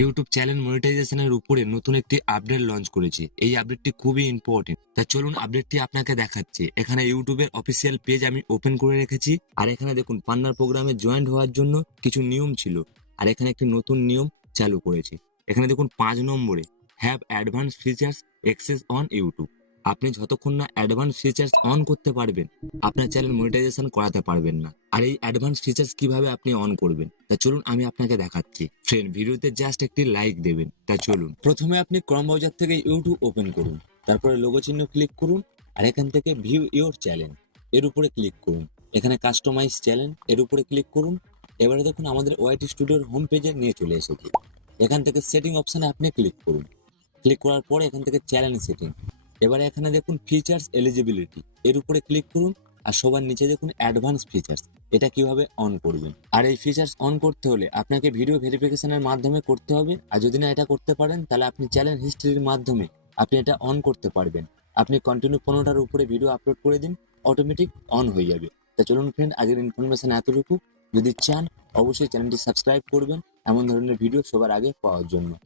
YouTube channel মনিটাইজেশনের উপরে নতুন একটি আপডেট লঞ্চ করেছে। এই আপডেটটি খুবই ইম্পর্টেন্ট তা চলুন আপডেটটি আপনাকে দেখাচ্ছি। এখানে ইউটিউবের অফিসিয়াল পেজ আমি ওপেন করে রেখেছি। আর এখানে দেখুন, পান্নার প্রোগ্রামে জয়েন্ট হওয়ার জন্য কিছু নিয়ম ছিল। আর এখানে একটি নতুন নিয়ম চালু করেছে। এখানে দেখুন, পাঁচ নম্বরে have advance features access on YouTube আপনি যতক্ষণ না অ্যাডভান্স ফিচার্স অন করতে পারবেন, আপনার চ্যানেল মনিটাইজেশন করাতে পারবেন না। আর এই অ্যাডভান্স ফিচার্স কীভাবে আপনি অন করবেন? তা চলুন আমি আপনাকে দেখাচ্ছি। ফ্রেন্ড ভিডিওতে জাস্ট একটি লাইক দেবেন। তা চলুন। প্রথমে আপনি ক্রম ব্রাউজার থেকে ইউটিউব ওপেন করুন। তারপরে লোগো চিহ্ন ক্লিক করুন আর এখান থেকে ভিউ ইওর চ্যানেল এর উপরে ক্লিক করুন। এখানে কাস্টমাইজ চ্যানেল এর উপরে ক্লিক করুন। এবারে দেখুন আমাদের ওয়াইটি স্টুডিওর হোম পেজে নিয়ে চলে এসেছে। এখান থেকে সেটিং অপশানে আপনি ক্লিক করুন। ক্লিক করার পরে এখান থেকে চ্যানেল সেটিং এবারে এখানে দেখুন ফিচার্স এলিজিবিলিটি এর উপরে ক্লিক করুন আর সবার নিচে দেখুন অ্যাডভান্স ফিচার্স এটা কীভাবে অন করবেন? আর এই ফিচার্স অন করতে হলে আপনাকে ভিডিও ভেরিফিকেশনের মাধ্যমে করতে হবে। আর যদি না এটা করতে পারেন, তাহলে আপনি চ্যানেল হিস্ট্রির মাধ্যমে আপনি এটা অন করতে পারবেন। আপনি কন্টিনিউ পনেরোটার উপরে ভিডিও আপলোড করে দিন অটোমেটিক অন হয়ে যাবে। তা চলুন ফ্রেন্ড আগের ইনফরমেশন এতটুকু। যদি চান, অবশ্যই চ্যানেলটি সাবস্ক্রাইব করবেন। এমন ধরনের ভিডিও সবার আগে পাওয়ার জন্য।